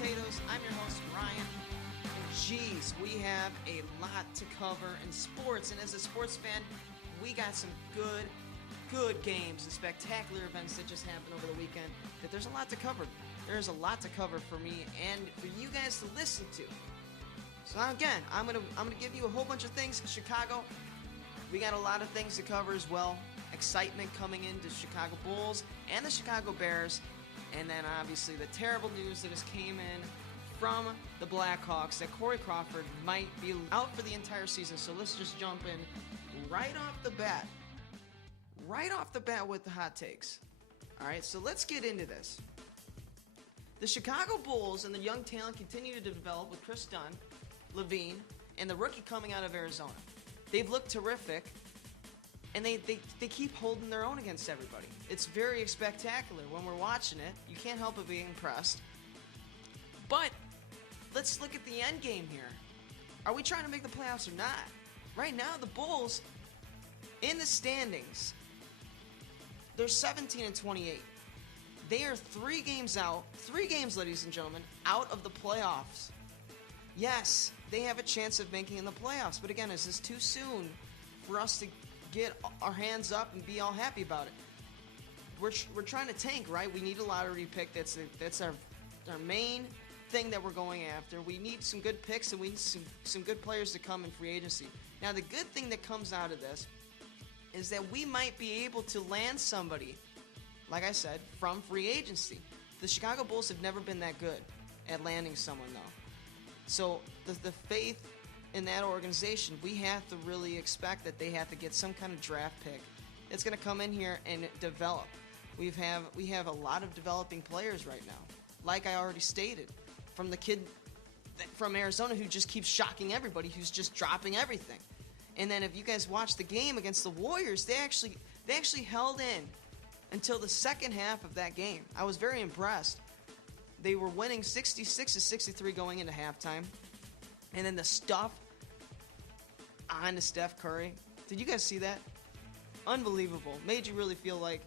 Potatoes. I'm your host, Ryan. Jeez, we have a lot to cover in sports, and as a sports fan, we got some good games and spectacular events that just happened over the weekend that there's a lot to cover. There's a lot to cover for me and for you guys to listen to. So again, I'm gonna give you a whole bunch of things. Chicago, we got a lot of things to cover as well. Excitement coming into Chicago Bulls and the Chicago Bears, and then obviously the terrible news that just came in from the Blackhawks that Corey Crawford might be out for the entire season. So let's just jump in right off the bat with the hot takes. All right, so let's get into this. The Chicago Bulls and the young talent continue to develop with Chris Dunn, Levine, and the rookie coming out of Arizona. They've looked terrific, and they keep holding their own against everybody. It's very spectacular. When we're watching it, you can't help but be impressed. But let's look at the end game here. Are we trying to make the playoffs or not? Right now, the Bulls, in the standings, they're 17-28. They are 3 games, ladies and gentlemen, out of the playoffs. Yes, they have a chance of making in the playoffs, but again, is this too soon for us to get our hands up and be all happy about it? We're trying to tank, right? We need a lottery pick. That's our main thing that we're going after. We need some good picks, and we need some good players to come in free agency. Now, the good thing that comes out of this is that we might be able to land somebody, like I said, from free agency. The Chicago Bulls have never been that good at landing someone, though. So the faith in that organization, we have to really expect that they have to get some kind of draft pick that's going to come in here and develop. We have a lot of developing players right now, like I already stated, from the kid from Arizona who just keeps shocking everybody, who's just dropping everything. And then if you guys watch the game against the Warriors, they actually held in until the second half of that game. I was very impressed. They were winning 66-63 going into halftime. And then the stuff on to Steph Curry. Did you guys see that? Unbelievable. Made you really feel like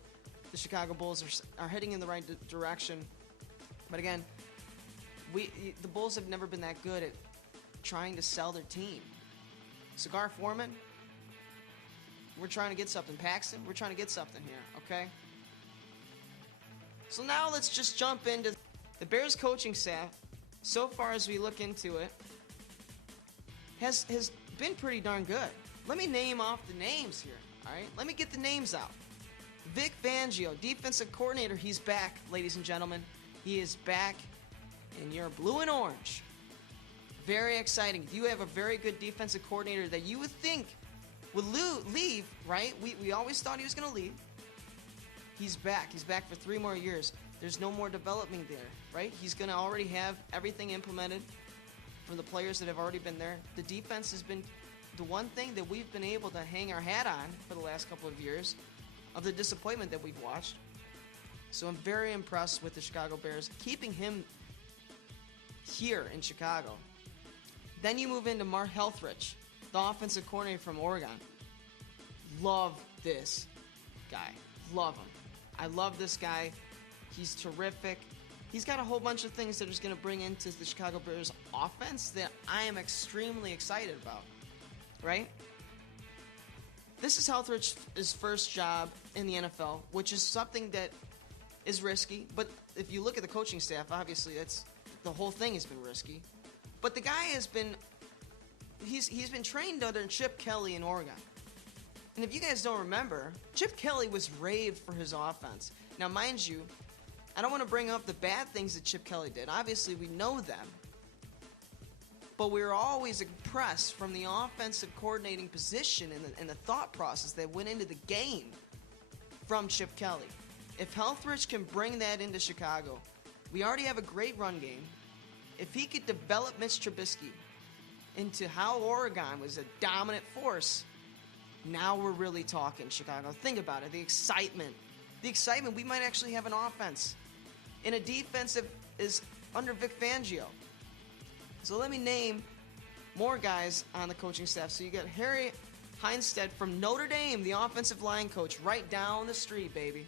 the Chicago Bulls are heading in the right direction. But again, the Bulls have never been that good at trying to sell their team. Cigar Foreman, we're trying to get something. Paxton, we're trying to get something here, okay? So now let's just jump into the Bears coaching staff. So far as we look into it, has been pretty darn good. Let me name off the names here, all right? Let me get the names out. Vic Fangio, defensive coordinator, he's back, ladies and gentlemen. He is back, and you're blue and orange. Very exciting. You have a very good defensive coordinator that you would think would leave, right? We always thought he was going to leave. He's back. He's back for 3 more years. There's no more development there, right? He's going to already have everything implemented from the players that have already been there. The defense has been the one thing that we've been able to hang our hat on for the last couple of years of the disappointment that we've watched. So I'm very impressed with the Chicago Bears, keeping him here in Chicago. Then you move into Mark Helfrich, the offensive coordinator from Oregon. Love this guy. Love him. I love this guy. He's terrific. He's got a whole bunch of things that he's going to bring into the Chicago Bears offense that I am extremely excited about, right? This is Helfrich's first job in the NFL, which is something that is risky. But if you look at the coaching staff, obviously the whole thing has been risky. But the guy has been, he's been trained under Chip Kelly in Oregon. And if you guys don't remember, Chip Kelly was raved for his offense. Now, mind you, I don't want to bring up the bad things that Chip Kelly did. Obviously, we know them. But we were always impressed from the offensive coordinating position and the thought process that went into the game from Chip Kelly. If Helfrich can bring that into Chicago, we already have a great run game. If he could develop Mitch Trubisky into how Oregon was a dominant force, now we're really talking Chicago. Think about it, the excitement. The excitement, we might actually have an offense. And a defense that is under Vic Fangio. So let me name more guys on the coaching staff. So you got Harry Heinstead from Notre Dame, the offensive line coach, right down the street, baby.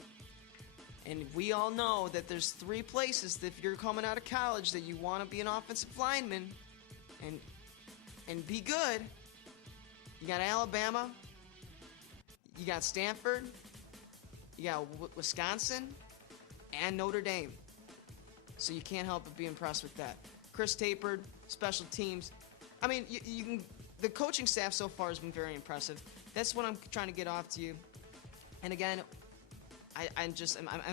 And we all know that there's 3 places that if you're coming out of college that you want to be an offensive lineman and be good. You got Alabama, you got Stanford, you got Wisconsin, and Notre Dame. So you can't help but be impressed with that. Chris Tapert, special teams. I mean, you can. The coaching staff so far has been very impressive. That's what I'm trying to get off to you. And again, I'm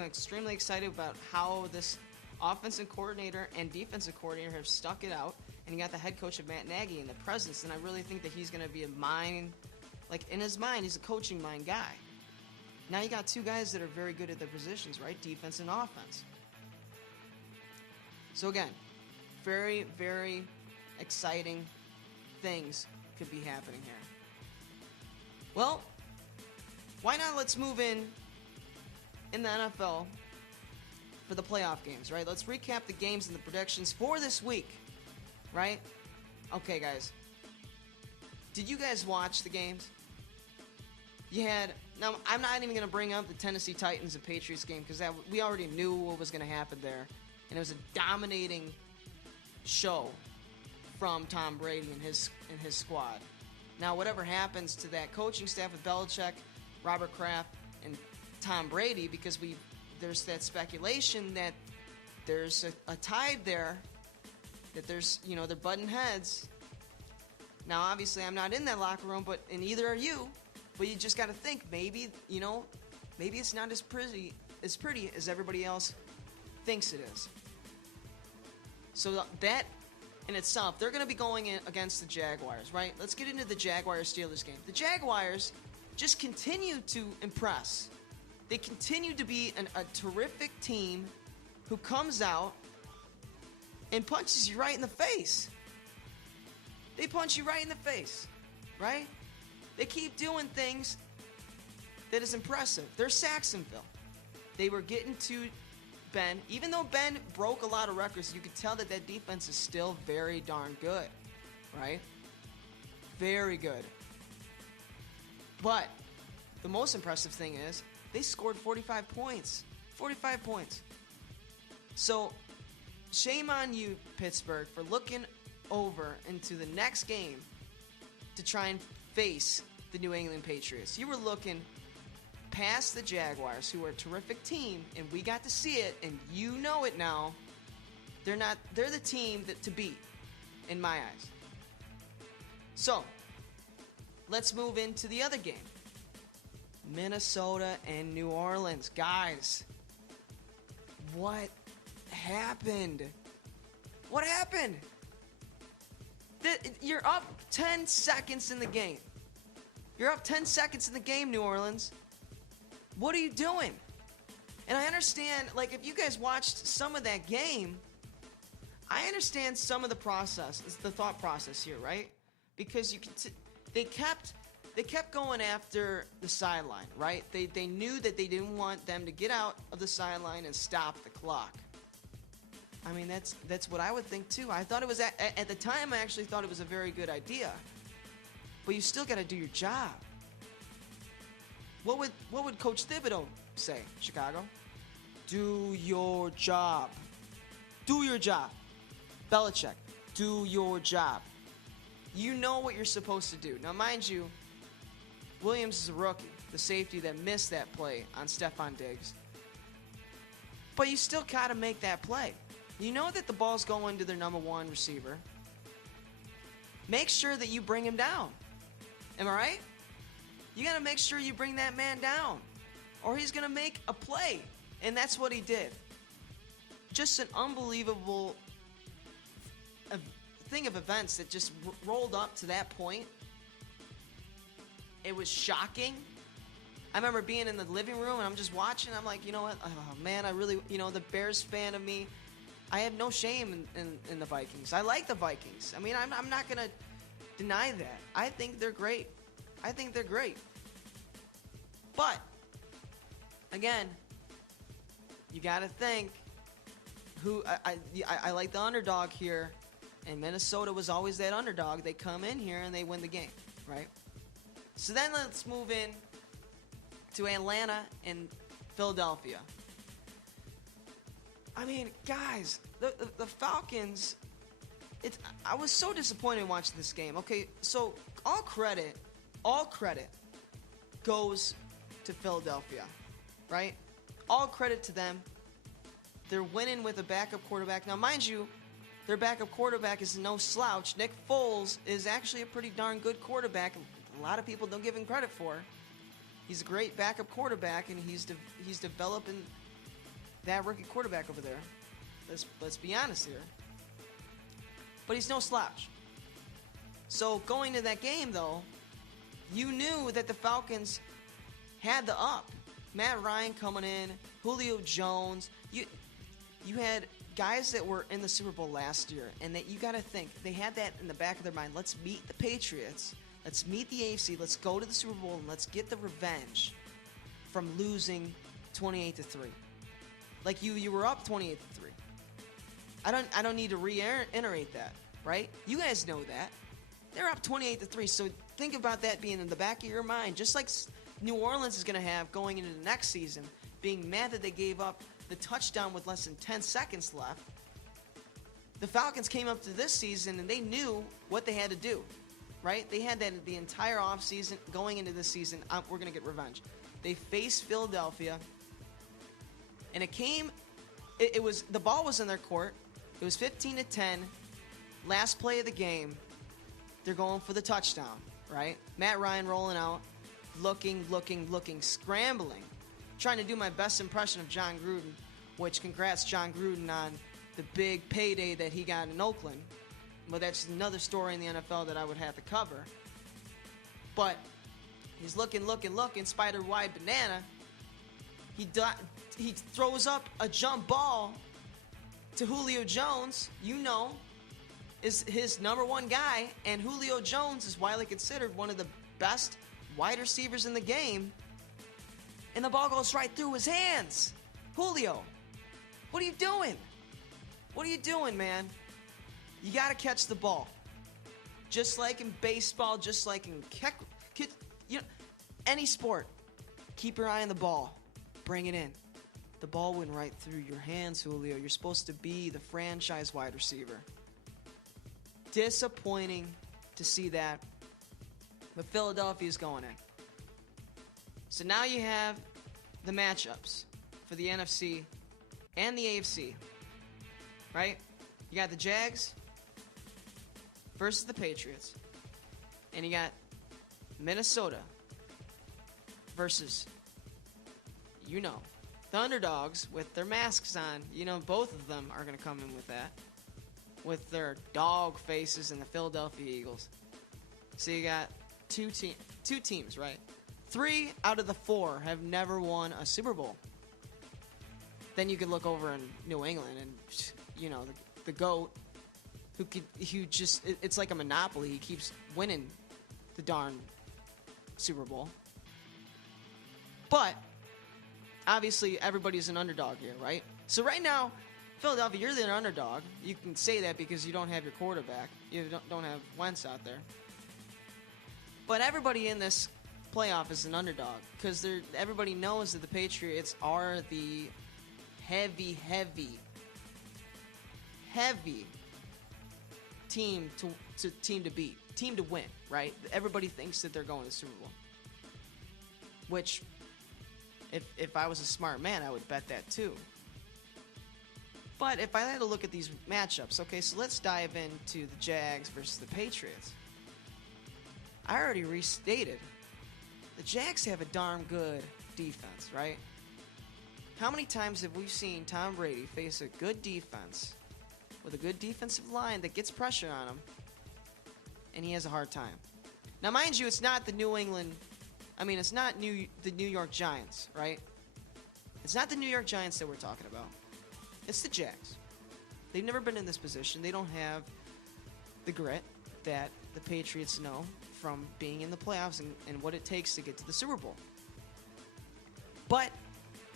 extremely excited about how this offensive coordinator and defensive coordinator have stuck it out. And you got the head coach of Matt Nagy in the presence, and I really think that he's going to be in his mind, he's a coaching mind guy. Now you got 2 guys that are very good at their positions, right? Defense and offense. So again, very, very exciting things could be happening here. Well, why not let's move in the NFL for the playoff games, right? Let's recap the games and the predictions for this week, right? Okay, guys. Did you guys watch the games? Now, I'm not even going to bring up the Tennessee Titans and Patriots game because we already knew what was going to happen there. And it was a dominating show from Tom Brady and his squad. Now, whatever happens to that coaching staff with Belichick, Robert Kraft, and Tom Brady, because there's that speculation that there's a tide there, that there's, they're butting heads. Now, obviously, I'm not in that locker room, and neither are you. But you just got to think, maybe it's not as pretty as everybody else thinks it is. So that in itself, they're going to be going in against the Jaguars, right? Let's get into the Jaguars-Steelers game. The Jaguars just continue to impress. They continue to be a terrific team who comes out and punches you right in the face. They punch you right in the face, right? They keep doing things that is impressive. They're Saxonville. They were getting to Ben. Even though Ben broke a lot of records, you could tell that defense is still very darn good, right? Very good. But the most impressive thing is they scored 45 points. 45 points. So shame on you, Pittsburgh, for looking over into the next game to try and face the New England Patriots. You were looking past the Jaguars, who are a terrific team, and we got to see it, and you know it now. They're the team to beat, in my eyes. So, let's move into the other game. Minnesota and New Orleans. Guys, what happened? What happened? You're up 10 seconds in the game. You're up 10 seconds in the game, New Orleans. What are you doing? And I understand, if you guys watched some of that game, I understand some of the thought process here, right? Because they kept going after the sideline, right? They knew that they didn't want them to get out of the sideline and stop the clock. I mean, that's what I would think too. I thought it was at the time. I actually thought it was a very good idea. But you still got to do your job. What would Coach Thibodeau say, Chicago? Do your job. Do your job. Belichick, do your job. You know what you're supposed to do. Now, mind you, Williams is a rookie, the safety that missed that play on Stephon Diggs. But you still got to make that play. You know that the ball's going to their number 1 receiver. Make sure that you bring him down. Am I right? You got to make sure you bring that man down, or he's going to make a play. And that's what he did. Just an unbelievable thing of events that just rolled up to that point. It was shocking. I remember being in the living room and I'm just watching. I'm like, you know what? Oh, man, I really, the Bears fan of me, I have no shame in the Vikings. I like the Vikings. I mean, I'm not going to deny that. I think they're great. But, again, you got to think who I like the underdog here, and Minnesota was always that underdog. They come in here and they win the game, right? So then let's move in to Atlanta and Philadelphia. I mean, guys, the Falcons. I was so disappointed watching this game. Okay, so all credit goes to Philadelphia, right? All credit to them. They're winning with a backup quarterback. Now, mind you, their backup quarterback is no slouch. Nick Foles is actually a pretty darn good quarterback. A lot of people don't give him credit for. He's a great backup quarterback, and he's developing that rookie quarterback over there. Let's be honest here. But he's no slouch. So going to that game, though, you knew that the Falcons had the up. Matt Ryan coming in, Julio Jones. You had guys that were in the Super Bowl last year, and that you got to think they had that in the back of their mind. Let's meet the Patriots. Let's meet the AFC. Let's go to the Super Bowl and let's get the revenge from losing 28-3. Like you were up 28-3. I don't need to reiterate that, right? You guys know that. They're up 28-3. So think about that being in the back of your mind, just like New Orleans is going to have going into the next season, being mad that they gave up the touchdown with less than 10 seconds left. The Falcons came up to this season and they knew what they had to do, right? They had that the entire offseason going into this season. We're going to get revenge. They faced Philadelphia, and it was the ball was in their court. It was 15-10. Last play of the game, they're going for the touchdown, right? Matt Ryan rolling out, looking, scrambling, trying to do my best impression of John Gruden, which congrats John Gruden on the big payday that he got in Oakland. But that's another story in the NFL that I would have to cover. But he's looking, spider wide banana. He throws up a jump ball to Julio Jones, is his number one guy, and Julio Jones is widely considered one of the best wide receivers in the game, and the ball goes right through his hands. Julio, what are you doing? What are you doing, man? You got to catch the ball. Just like in baseball, just like in any sport, keep your eye on the ball. Bring it in. The ball went right through your hands, Julio. You're supposed to be the franchise wide receiver. Disappointing to see that. But Philadelphia's going in. So now you have the matchups for the NFC and the AFC. Right? You got the Jags versus the Patriots. And you got Minnesota versus, the underdogs with their masks on. Both of them are going to come in with that. With their dog faces and the Philadelphia Eagles. So you got two teams, right? 3 out of the 4 have never won a Super Bowl. Then you could look over in New England and, the GOAT, it's like a monopoly. He keeps winning the darn Super Bowl. But obviously, everybody's an underdog here, right? So right now, Philadelphia, you're the underdog. You can say that because you don't have your quarterback. You don't have Wentz out there. But everybody in this playoff is an underdog because everybody knows that the Patriots are the heavy team to beat, team to win, right? Everybody thinks that they're going to the Super Bowl. Which, if I was a smart man, I would bet that too. But if I had to look at these matchups, okay, so let's dive into the Jags versus the Patriots. I already restated, the Jags have a darn good defense, right? How many times have we seen Tom Brady face a good defense with a good defensive line that gets pressure on him, and he has a hard time? Now, mind you, it's not the it's not the New York Giants, right? It's not the New York Giants that we're talking about. It's the Jags. They've never been in this position. They don't have the grit that the Patriots know from being in the playoffs and what it takes to get to the Super Bowl. But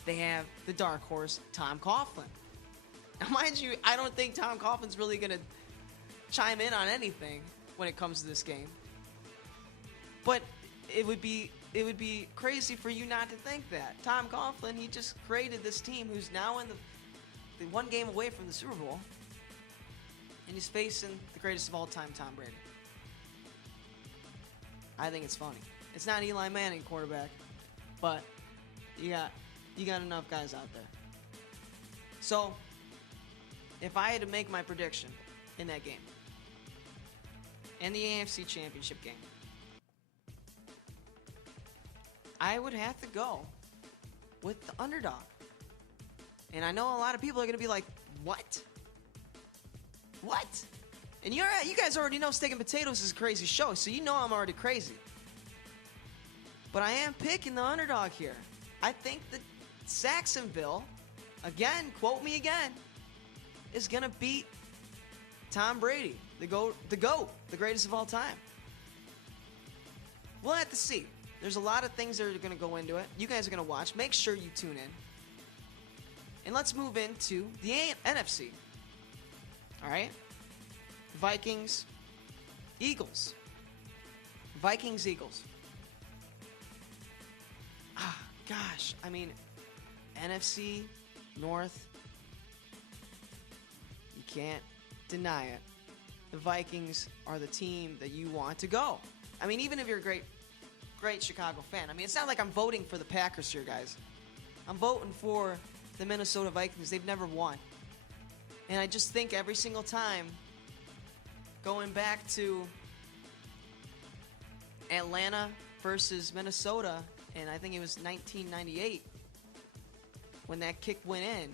they have the dark horse, Tom Coughlin. Now, mind you, I don't think Tom Coughlin's really going to chime in on anything when it comes to this game. But it would be crazy for you not to think that. Tom Coughlin, he just created this team who's now in one game away from the Super Bowl, and he's facing the greatest of all time, Tom Brady. I think it's funny. It's not Eli Manning quarterback, but you got enough guys out there. So, if I had to make my prediction in that game, in the AFC Championship game, I would have to go with the underdog. And I know a lot of people are going to be like, what? What? And you guys already know Steak and Potatoes is a crazy show, so you know I'm already crazy. But I am picking the underdog here. I think that Saxonville, again, quote me again, is going to beat Tom Brady, the GOAT, the greatest of all time. We'll have to see. There's a lot of things that are going to go into it. You guys are going to watch. Make sure you tune in. And let's move into the NFC. All right? Vikings, Eagles. Vikings, Eagles. Gosh, I mean, NFC North, you can't deny it. The Vikings are the team that you want to go. I mean, even if you're a great Chicago fan. I mean, it's not like I'm voting for the Packers here, guys. I'm voting for the Minnesota Vikings. They've never won. And I just think every single time, going back to Atlanta versus Minnesota, and I think it was 1998 when that kick went in,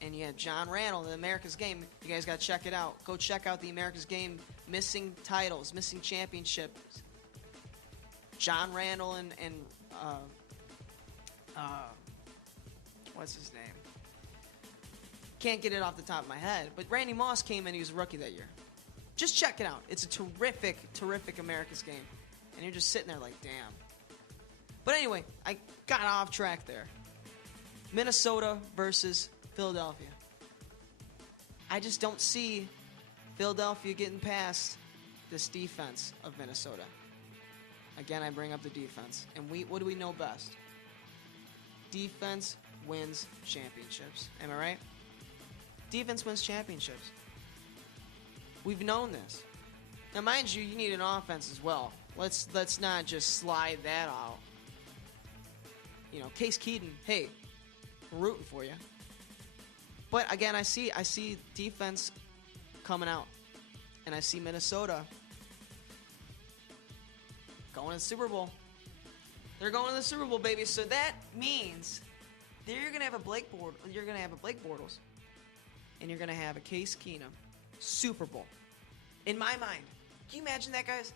and you had John Randall in America's Game. You guys got to check it out. Go check out the America's Game. Missing titles, missing championships. John Randall and what's his name? Can't get it off the top of my head. But Randy Moss came in. He was a rookie that year. Just check it out. It's a terrific, terrific America's Game. And you're just sitting there like, damn. But anyway, I got off track there. Minnesota versus Philadelphia. I just don't see Philadelphia getting past this defense of Minnesota. Again, I bring up the defense. And what do we know best? Defense wins championships. Am I right? Defense wins championships. We've known this. Now, mind you, you need an offense as well. Let's not just slide that out. You know, Case Keenum, hey, we're rooting for you. But again, I see defense coming out. And I see Minnesota going to the Super Bowl. They're going to the Super Bowl, baby. So that means that you're gonna have a Blake Bortles, and you're gonna have a Case Keenum Super Bowl. In my mind, can you imagine that, guys?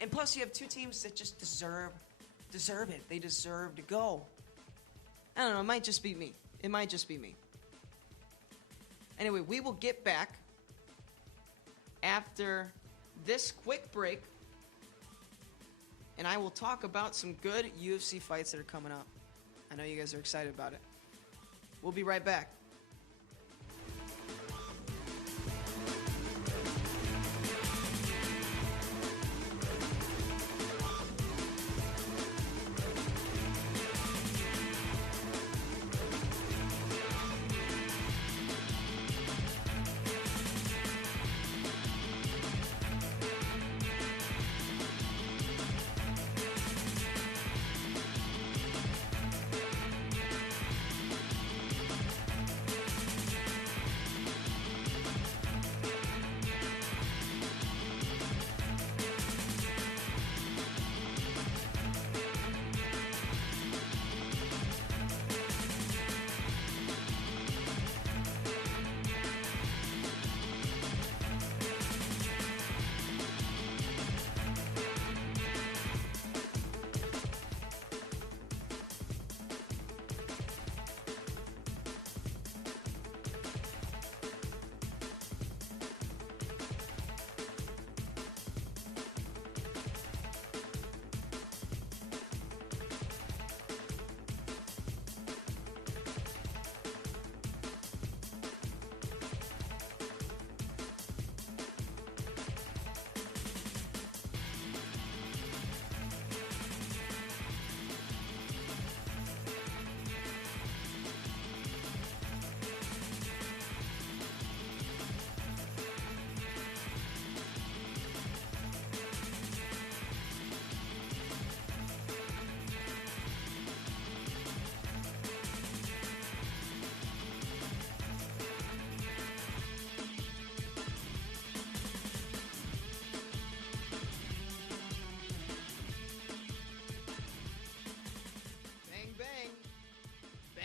And plus, you have two teams that just deserve it. They deserve to go. I don't know. It might just be me. Anyway, we will get back after this quick break, and I will talk about some good UFC fights that are coming up. I know you guys are excited about it. We'll be right back.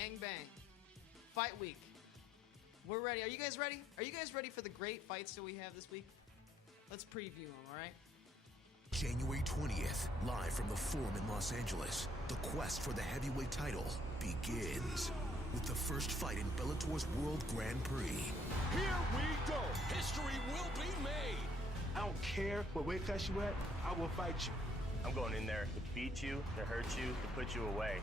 Bang, bang. Fight week. We're ready. Are you guys ready? Are you guys ready for the great fights that we have this week? Let's preview them, all right? January 20th, live from the Forum in Los Angeles, the quest for the heavyweight title begins with the first fight in Bellator's World Grand Prix. Here we go. History will be made. I don't care what weight class you at, I will fight you. I'm going in there to beat you, to hurt you, to put you away.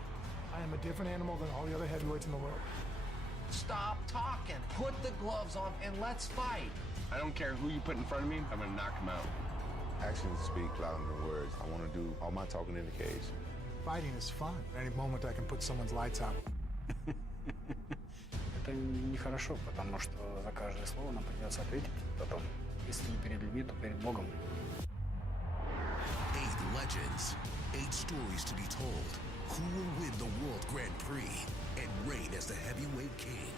I am a different animal than all the other heavyweights in the world. Stop talking. Put the gloves on and let's fight. I don't care who you put in front of me, I'm gonna knock him out. Actions speak louder than words. I want to do all my talking in the cage. Fighting is fun. At any moment I can put someone's lights out. Это нехорошо, потому что за каждое слово нам придется ответить потом. Если не перед людьми, то перед Богом. 8 legends, 8 stories to be told. Who will win the World Grand Prix and reign as the heavyweight king?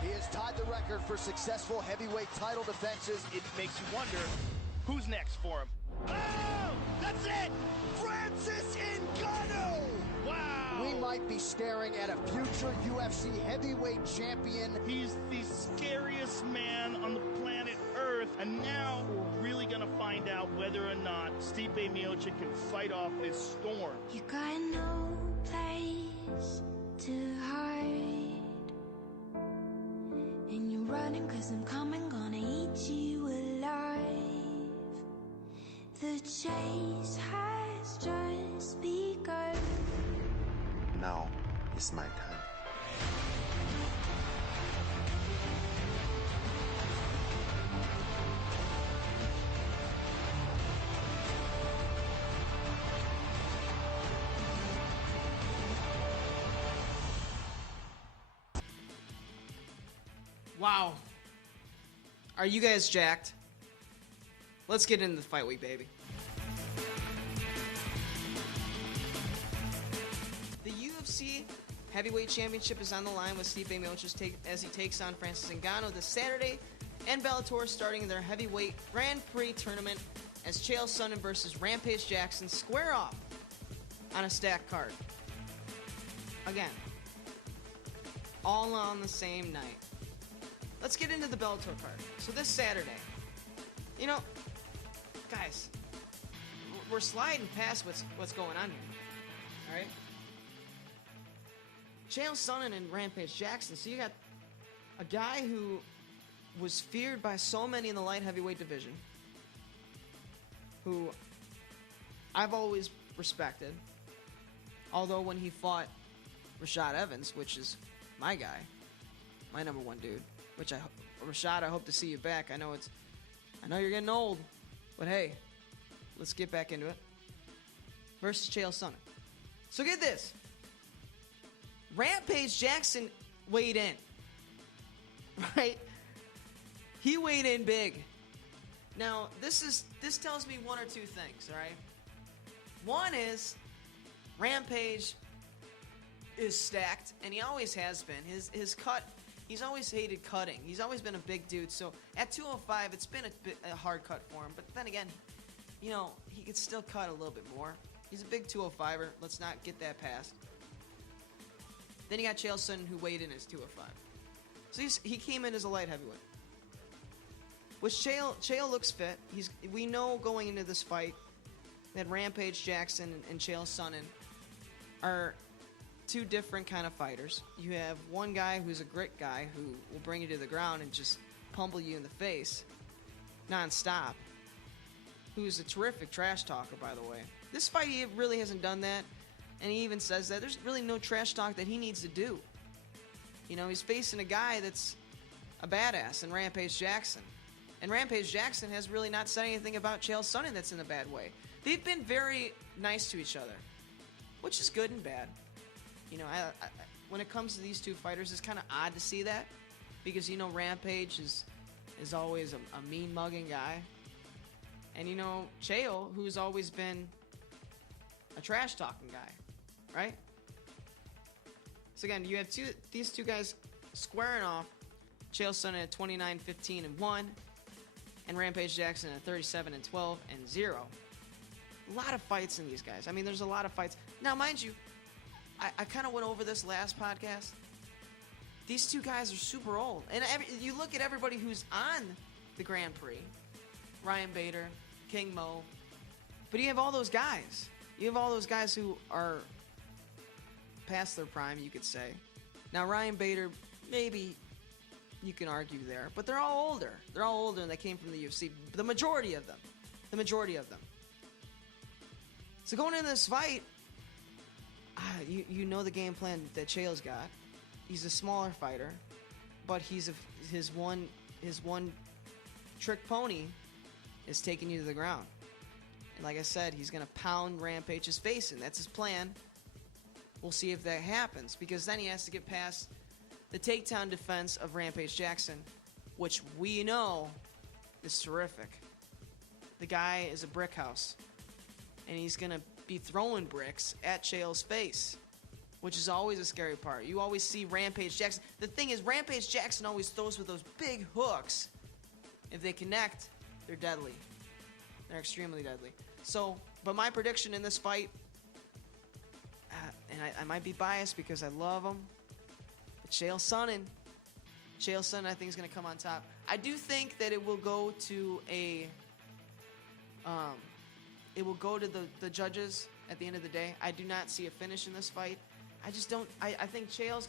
He has tied the record for successful heavyweight title defenses. It makes you wonder, who's next for him? Oh! That's it! Francis Ngannou! Wow! We might be staring at a future UFC heavyweight champion. He's the scariest man on the planet Earth, and now we're really gonna find out whether or not Stipe Miocic can fight off this storm. You got no place to hide. And you're running 'cause I'm coming, gonna eat you alive. The chase has just begun. Now is my time. Wow. Are you guys jacked? Let's get into the fight week, baby. The UFC Heavyweight Championship is on the line with Stipe Miocic as he takes on Francis Ngannou this Saturday, and Bellator starting their heavyweight Grand Prix tournament as Chael Sonnen versus Rampage Jackson square off on a stacked card. Again, all on the same night. Let's get into the Bellator card. So this Saturday, you know, guys, we're sliding past what's going on here. All right. Chael Sonnen and Rampage Jackson. So you got a guy who was feared by so many in the light heavyweight division, who I've always respected. Although when he fought Rashad Evans, which is my guy, my number one dude, which Rashad, I hope to see you back. I know you're getting old, but hey, let's get back into it. Versus Chael Sonnen. So get this. Rampage Jackson weighed in. Right? He weighed in big. Now, this tells me one or two things, all right? One is Rampage is stacked, and he always has been. His cut, he's always hated cutting. He's always been a big dude. So at 205, it's been a hard cut for him. But then again, you know, he could still cut a little bit more. He's a big 205er. Let's not get that past. Then you got Chael Sonnen, who weighed in as 205. So he came in as a light heavyweight. Which Chael looks fit. We know going into this fight that Rampage Jackson and Chael Sonnen are two different kind of fighters. You have one guy who's a grit guy who will bring you to the ground and just pummel you in the face non-stop, who's a terrific trash talker, by the way. This fight, he really hasn't done that, and he even says that there's really no trash talk that he needs to do. You know, he's facing a guy that's a badass in Rampage Jackson. And Rampage Jackson has really not said anything about Chael Sonnen that's in a bad way. They've been very nice to each other, which is good and bad. You know, when it comes to these two fighters, it's kind of odd to see that, because, you know, Rampage is always a mean-mugging guy. And, you know, Chael, who's always been a trash-talking guy, right? So, again, you have these two guys squaring off. Chael Sonnen at 29-15-1. and Rampage Jackson at 37-12-0. A lot of fights in these guys. I mean, there's a lot of fights. Now, mind you, I kind of went over this last podcast. These two guys are super old. And you look at everybody who's on the Grand Prix. Ryan Bader, King Mo. But you have all those guys. You have all those guys who are past their prime, you could say. Now, Ryan Bader, maybe you can argue there. But they're all older. They're all older and they came from the UFC. The majority of them. The majority of them. So going into this fight, you know the game plan that Chael's got. He's a smaller fighter, but his one trick pony is taking you to the ground. And like I said, he's gonna pound Rampage's face in. That's his plan. We'll see if that happens, because then he has to get past the takedown defense of Rampage Jackson, which we know is terrific. The guy is a brick house, and he's gonna be throwing bricks at Chael's face, which is always a scary part. You always see Rampage Jackson. The thing is, Rampage Jackson always throws with those big hooks. If they connect, they're deadly. They're extremely deadly. So, but my prediction in this fight, and I might be biased because I love him, but Chael Sonnen, I think is going to come on top. I do think that it will go to the judges at the end of the day. I do not see a finish in this fight. I just don't. I think Chael's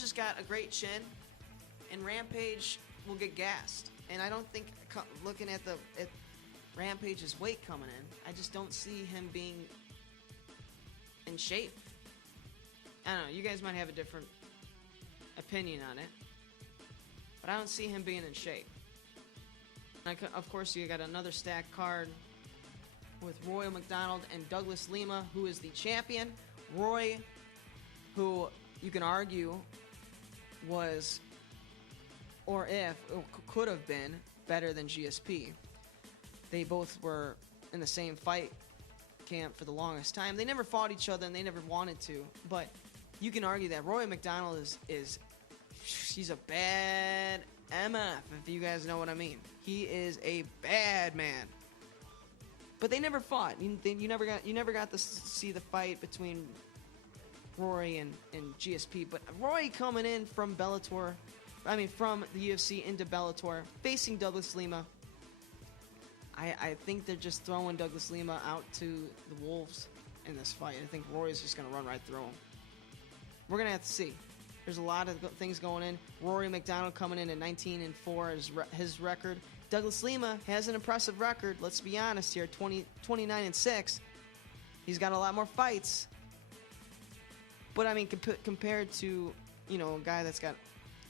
just got a great chin, and Rampage will get gassed. And I don't think, looking at Rampage's weight coming in, I just don't see him being in shape. I don't know. You guys might have a different opinion on it, but I don't see him being in shape. Of course, you got another stacked card with Roy McDonald and Douglas Lima, who is the champion. Roy, who you can argue was, or could have been, better than GSP. They both were in the same fight camp for the longest time. They never fought each other, and they never wanted to. But you can argue that Roy McDonald he's a bad MF, if you guys know what I mean. He is a bad man. But they never fought. You never got to see the fight between Roy and GSP. But Roy coming in from from the UFC into Bellator, facing Douglas Lima. I think they're just throwing Douglas Lima out to the wolves in this fight. I think Roy's just going to run right through him. We're going to have to see. There's a lot of things going in. Rory McDonald coming in at 19-4 is his record. Douglas Lima has an impressive record. Let's be honest here, 29-6. He's got a lot more fights. But I mean, compared to a guy that's got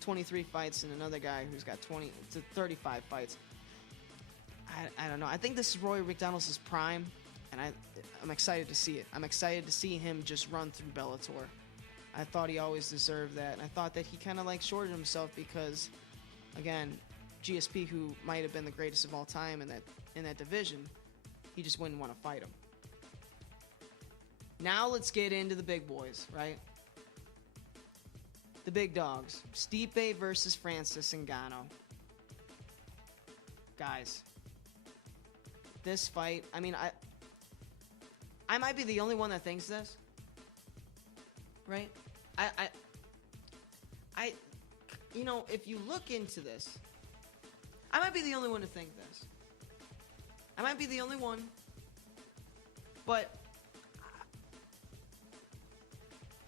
23 fights and another guy who's got 20 to 35 fights, I don't know. I think this is Rory McDonald's prime, and I'm excited to see it. I'm excited to see him just run through Bellator. I thought he always deserved that, and I thought that he kind of shorted himself because, again, GSP, who might have been the greatest of all time in that division, he just wouldn't want to fight him. Now let's get into the big boys, right? The big dogs. Stipe versus Francis Ngannou. Guys, this fight, I mean, I might be the only one that thinks this, right? If you look into this, I might be the only one to think this. I might be the only one, but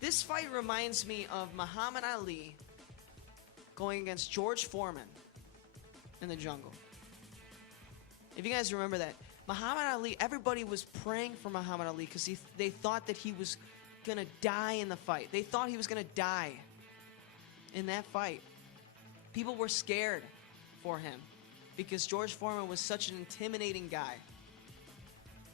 this fight reminds me of Muhammad Ali going against George Foreman in the jungle. If you guys remember that, Muhammad Ali, everybody was praying for Muhammad Ali because they thought that he was going to die in the fight. They thought he was going to die in that fight. People were scared for him because George Foreman was such an intimidating guy.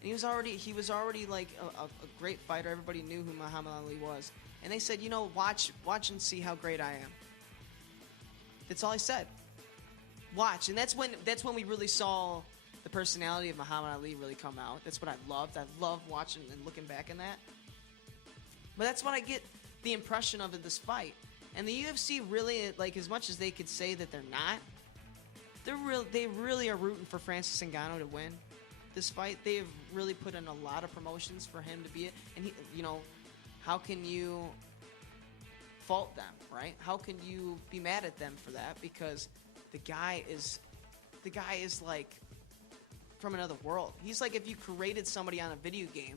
And he was already like a great fighter. Everybody knew who Muhammad Ali was. And they said, watch and see how great I am. That's all I said. Watch. And that's when we really saw the personality of Muhammad Ali really come out. That's what I loved. I love watching and looking back in that. But that's what I get the impression of in this fight. And the UFC really, like, as much as they could say that they're not, they really are rooting for Francis Ngannou to win this fight. They've really put in a lot of promotions for him to be it. And he, you know, how can you fault them, right? How can you be mad at them for that? Because the guy is like from another world. He's like if you created somebody on a video game.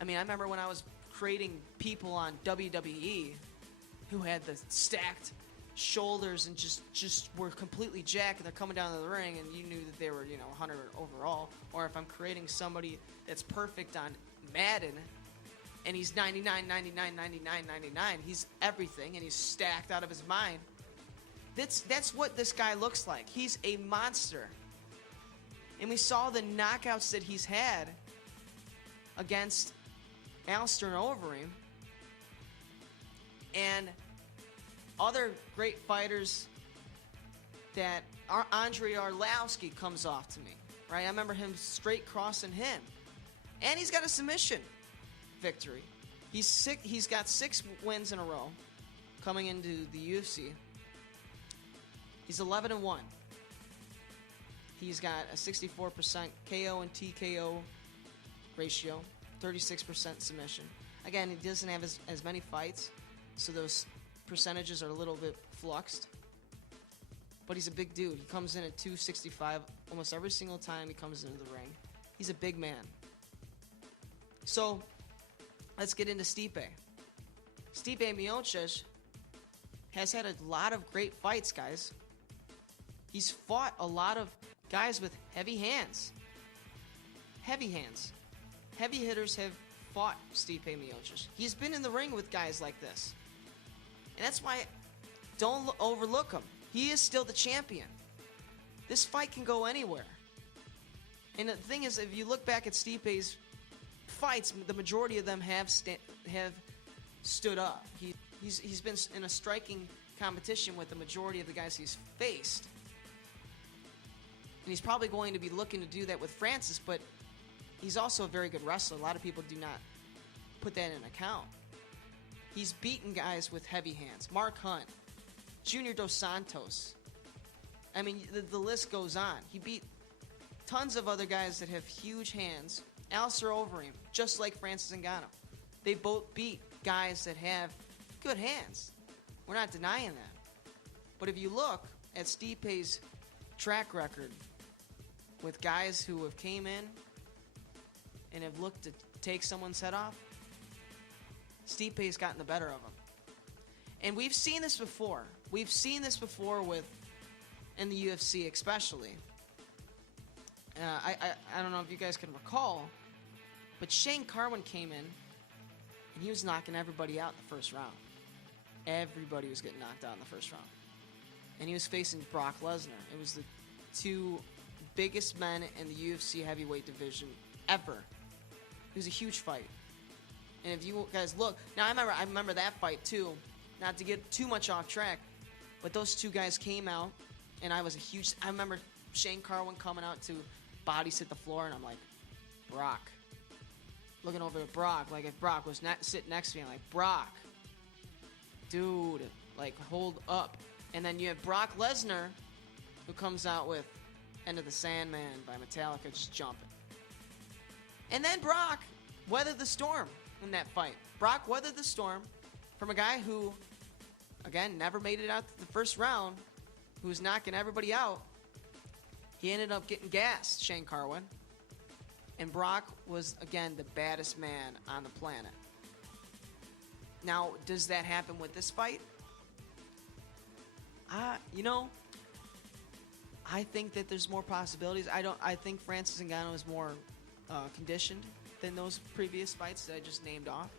I mean, I remember when I was creating people on WWE who had the stacked shoulders and just were completely jacked, and they're coming down to the ring and you knew that they were, 100 overall. Or if I'm creating somebody that's perfect on Madden and he's 99, 99, 99, 99, he's everything and he's stacked out of his mind. That's what this guy looks like. He's a monster. And we saw the knockouts that he's had against Alistair and Overeem and other great fighters that Andre Arlovski comes off to me, right? I remember him straight crossing him. And he's got a submission victory. He's got 6 wins in a row coming into the UFC. He's 11-1. He's got a 64% KO and TKO ratio, 36% submission. Again, he doesn't have as many fights, so those percentages are a little bit fluxed. But he's a big dude. He comes in at 265 almost every single time he comes into the ring. He's a big man. So, let's get into Stipe. Stipe Miocic has had a lot of great fights, guys. He's fought a lot of guys with heavy hands. Heavy hands. Heavy hitters have fought Stipe Miocic. He's been in the ring with guys like this. And that's why don't overlook him. He is still the champion. This fight can go anywhere. And the thing is, if you look back at Stipe's fights, the majority of them have stood up. He's been in a striking competition with the majority of the guys he's faced. And he's probably going to be looking to do that with Francis, but he's also a very good wrestler. A lot of people do not put that in account. He's beaten guys with heavy hands. Mark Hunt, Junior Dos Santos. I mean, the list goes on. He beat tons of other guys that have huge hands. Alistair Overeem, just like Francis Ngannou. They both beat guys that have good hands. We're not denying that. But if you look at Stipe's track record with guys who have came in and have looked to take someone's head off, Stipe's gotten the better of him. And we've seen this before. We've seen this before in the UFC especially. I don't know if you guys can recall, but Shane Carwin came in and he was knocking everybody out in the first round. Everybody was getting knocked out in the first round. And he was facing Brock Lesnar. It was the 2 biggest men in the UFC heavyweight division ever. It was a huge fight. And if you guys look, now I remember that fight too, not to get too much off track, but those 2 guys came out, and I remember Shane Carwin coming out to bodies hit the floor, and I'm like, Brock. Looking over at Brock, like if Brock was sitting next to me, I'm like, Brock, dude, like hold up. And then you have Brock Lesnar, who comes out with End of the Sandman by Metallica, just jumping. And then Brock weathered the storm in that fight. Brock weathered the storm from a guy who, again, never made it out to the first round, who was knocking everybody out. He ended up getting gassed, Shane Carwin. And Brock was, again, the baddest man on the planet. Now, does that happen with this fight? I think that there's more possibilities. I think Francis Ngannou is more conditioned than those previous fights that I just named off.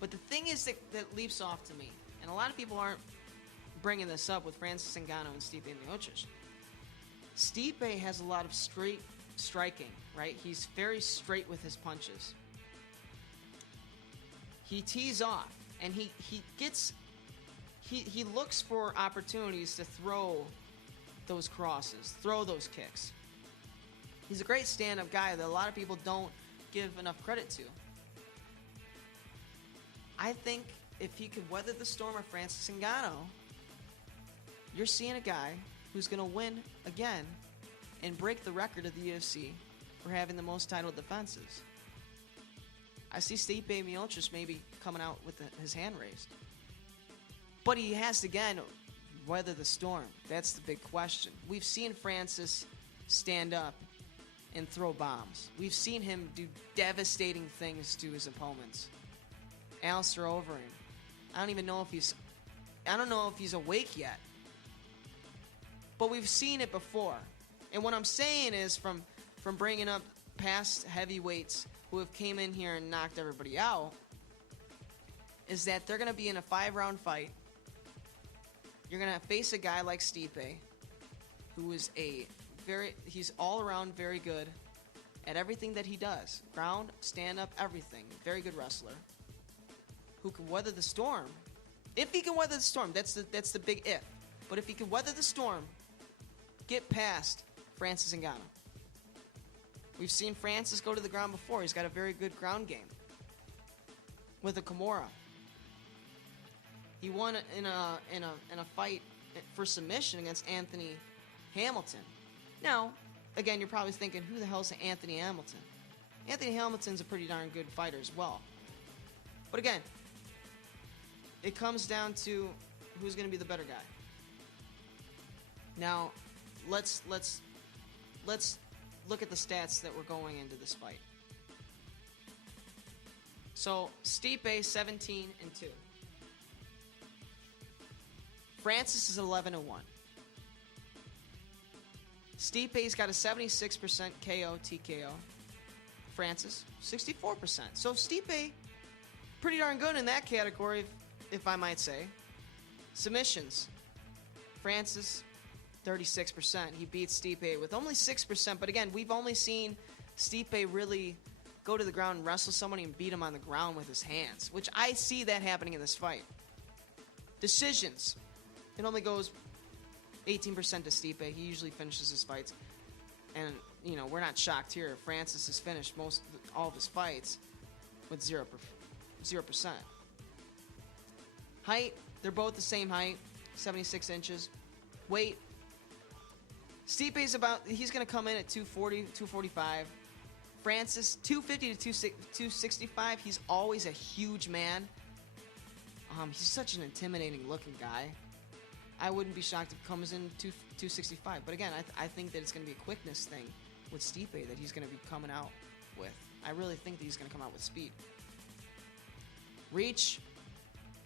But the thing is that leaps off to me, and a lot of people aren't bringing this up with Francis Ngannou and Stipe Miocic. Stipe has a lot of straight striking, right? He's very straight with his punches. He tees off, and he looks for opportunities to throw those crosses, throw those kicks. He's a great stand-up guy that a lot of people don't give enough credit to. I think if he could weather the storm of Francis Ngannou, you're seeing a guy who's going to win again and break the record of the UFC for having the most title defenses. I see Stipe Miocic maybe coming out with his hand raised. But he has to, again, weather the storm. That's the big question. We've seen Francis stand up and throw bombs. We've seen him do devastating things to his opponents. Alistair Overeem. I don't know if he's awake yet. But we've seen it before. And what I'm saying is from bringing up past heavyweights who have came in here and knocked everybody out, is that they're going to be in a 5-round fight. You're going to face a guy like Stipe, who is he's all around very good at everything that he does. Ground, stand up, everything. Very good wrestler. Who can weather the storm. If he can weather the storm, that's the big if. But if he can weather the storm, get past Francis Ngannou. We've seen Francis go to the ground before. He's got a very good ground game. With a Kimura. He won in a fight for submission against Anthony Hamilton. Now, again, you're probably thinking, who the hell's Anthony Hamilton? Anthony Hamilton's a pretty darn good fighter as well. But again, it comes down to who's going to be the better guy. Now, let's look at the stats that were going into this fight. So, Stipe 17-2. Francis is 11-1. Stipe's got a 76% KO TKO. Francis 64%. So Stipe pretty darn good in that category, if I might say. Submissions. Francis 36%. He beats Stipe with only 6%. But again, we've only seen Stipe really go to the ground and wrestle somebody and beat him on the ground with his hands, which I see that happening in this fight. Decisions. It only goes 18% to Stipe. He usually finishes his fights. And, you know, we're not shocked here. Francis has finished all of his fights with 0%. Height, they're both the same height, 76 inches. Weight, Stipe's he's going to come in at 240, 245. Francis, 250 to 265. He's always a huge man. He's such an intimidating looking guy. I wouldn't be shocked if he comes in 265. But again, I think that it's going to be a quickness thing with Stipe that he's going to be coming out with. I really think that he's going to come out with speed. Reach,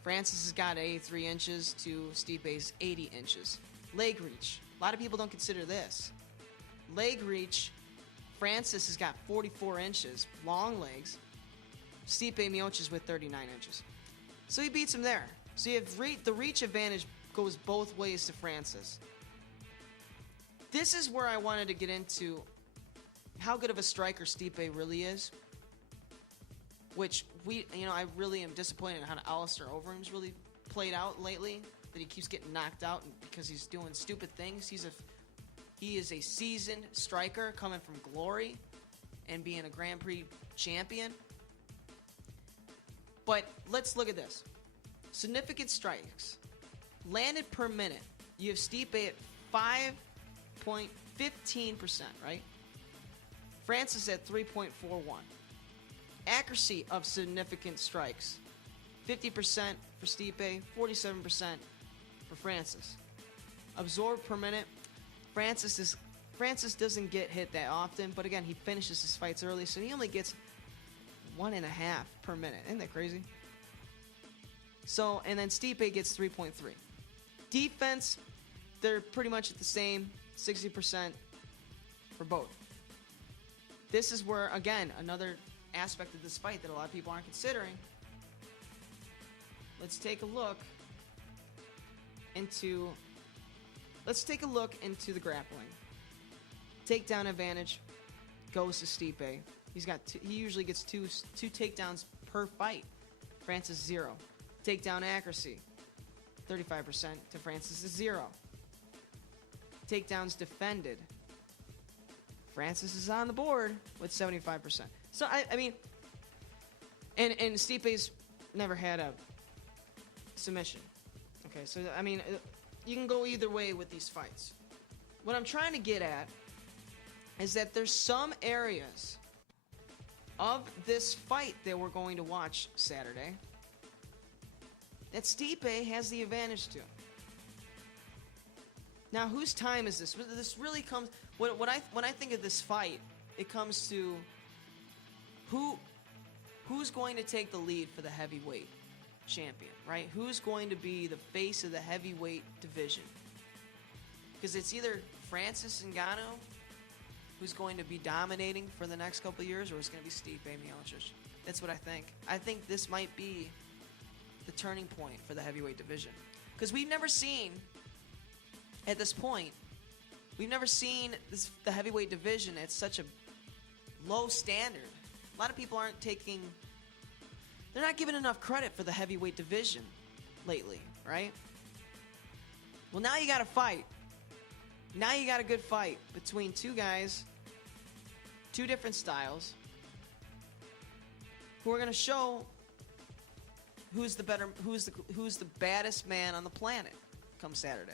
Francis has got 83 inches to Stipe's 80 inches. Leg reach, a lot of people don't consider this. Leg reach, Francis has got 44 inches, long legs. Stipe Miocic with 39 inches. So he beats him there. So you have the reach advantage goes both ways to Francis. This is where I wanted to get into how good of a striker Stipe really is. Which I really am disappointed in how Alistair Overeem's really played out lately. That he keeps getting knocked out because he's doing stupid things. He is a seasoned striker coming from Glory and being a Grand Prix champion. But let's look at this. Significant strikes. Landed per minute. You have Stipe at 5.15%, right? Francis at 3.41. Accuracy of significant strikes. 50% for Stipe, 47% for Francis. Absorbed per minute. Francis doesn't get hit that often, but again, he finishes his fights early, so he only gets 1.5 per minute. Isn't that crazy? So, and then Stipe gets 3.3. Defense, they're pretty much at the same, 60% for both. This is where, again, another aspect of this fight that a lot of people aren't considering. Let's take a look into the grappling. Takedown advantage goes to Stipe. He usually gets two takedowns per fight. Francis 0. Takedown accuracy 35% to Francis is 0. Takedowns defended. Francis is on the board with 75%. So I mean, and Stipe's never had a submission. Okay, so, I mean, you can go either way with these fights. What I'm trying to get at is that there's some areas of this fight that we're going to watch Saturday that Stipe has the advantage to. Now, whose time is this? This really comes... when I think of this fight, it comes to who's going to take the lead for the heavyweight champion, right? Who's going to be the face of the heavyweight division? Because it's either Francis Ngannou, who's going to be dominating for the next couple of years, or it's going to be Stipe Miocic. That's what I think. I think this might be the turning point for the heavyweight division. Because we've never seen, at this point, we've never seen the heavyweight division at such a low standard. A lot of people aren't taking... They're not giving enough credit for the heavyweight division lately, right? Well, now you got a fight. Now you got a good fight between two guys, two different styles, who are going to show who's the baddest man on the planet come Saturday.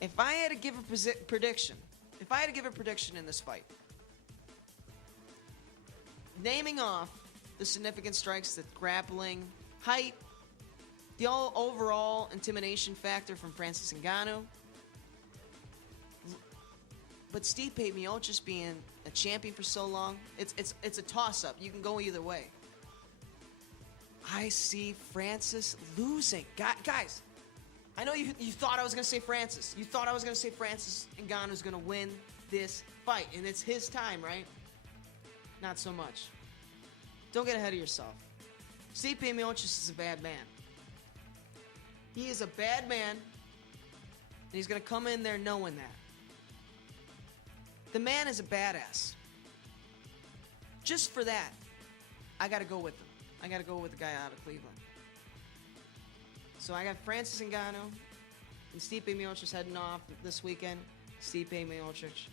If I had to give a prediction in this fight, naming off the significant strikes, the grappling, height, the overall intimidation factor from Francis Ngannou, but Stipe Miocic being a champion for so long, it's a toss-up. You can go either way. I see Francis losing. Guys, I know you thought I was going to say Francis. You thought I was going to say Francis Ngannou's going to win this fight, and it's his time, right? Not so much. Don't get ahead of yourself. Stipe Miocic is a bad man. He is a bad man, and he's going to come in there knowing that. The man is a badass. Just for that, I got to go with him. I got to go with the guy out of Cleveland. So I got Francis Ngannou and Stipe Miocic heading off this weekend. Stipe Miocic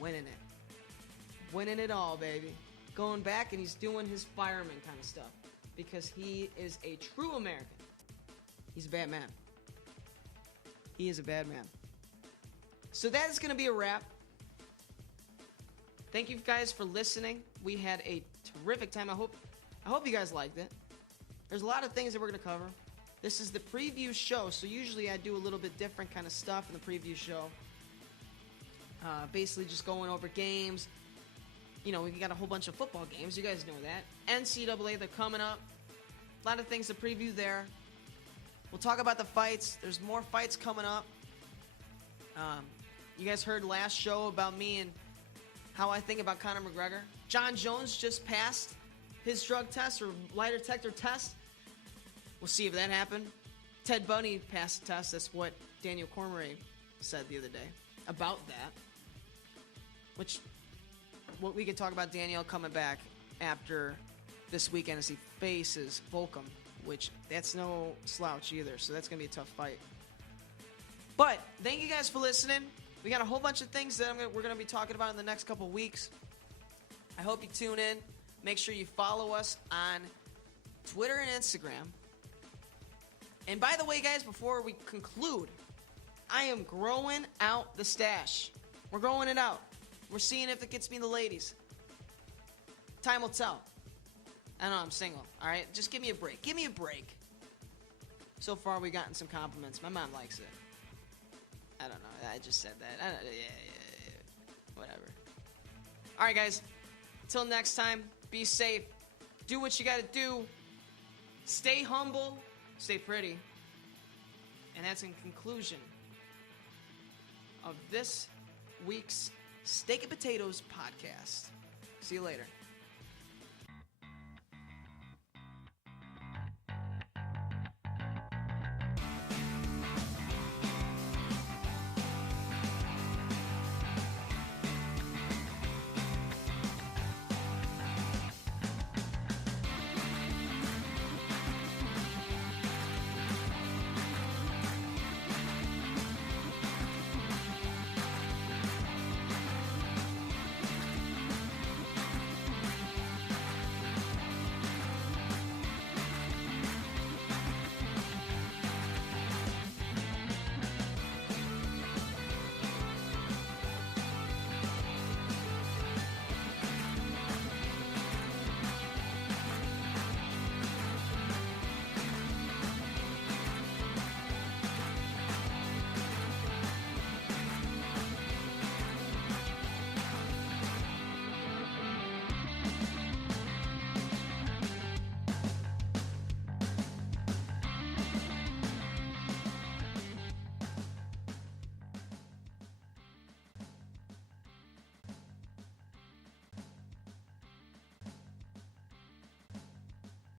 winning it. Winning it all, baby. Going back, and he's doing his fireman kind of stuff because he is a true American. He's a bad man. He is a bad man. So that is going to be a wrap. Thank you guys for listening. We had a terrific time. I hope you guys liked it. There's a lot of things that we're going to cover. This is the preview show, so usually I do a little bit different kind of stuff in the preview show. Basically just going over games. You know, we got a whole bunch of football games. You guys know that. NCAA, they're coming up. A lot of things to preview there. We'll talk about the fights. There's more fights coming up. You guys heard last show about me and how I think about Conor McGregor. John Jones just passed his drug test or lie detector test. We'll see if that happened. Ted Bundy passed the test. That's what Daniel Cormier said the other day about that. What we can talk about Daniel coming back after this weekend as he faces Volcom, which that's no slouch either. So that's going to be a tough fight. But thank you guys for listening. We got a whole bunch of things that we're going to be talking about in the next couple weeks. I hope you tune in. Make sure you follow us on Twitter and Instagram. And by the way, guys, before we conclude, I am growing out the stash. We're growing it out. We're seeing if it gets me the ladies. Time will tell. I know I'm single, all right? Just give me a break. Give me a break. So far, we've gotten some compliments. My mom likes it. I don't know. I just said that. Yeah. Whatever. All right, guys. Until next time, be safe. Do what you got to do. Stay humble. Stay pretty. And that's in conclusion of this week's Steak and Potatoes podcast. See you later.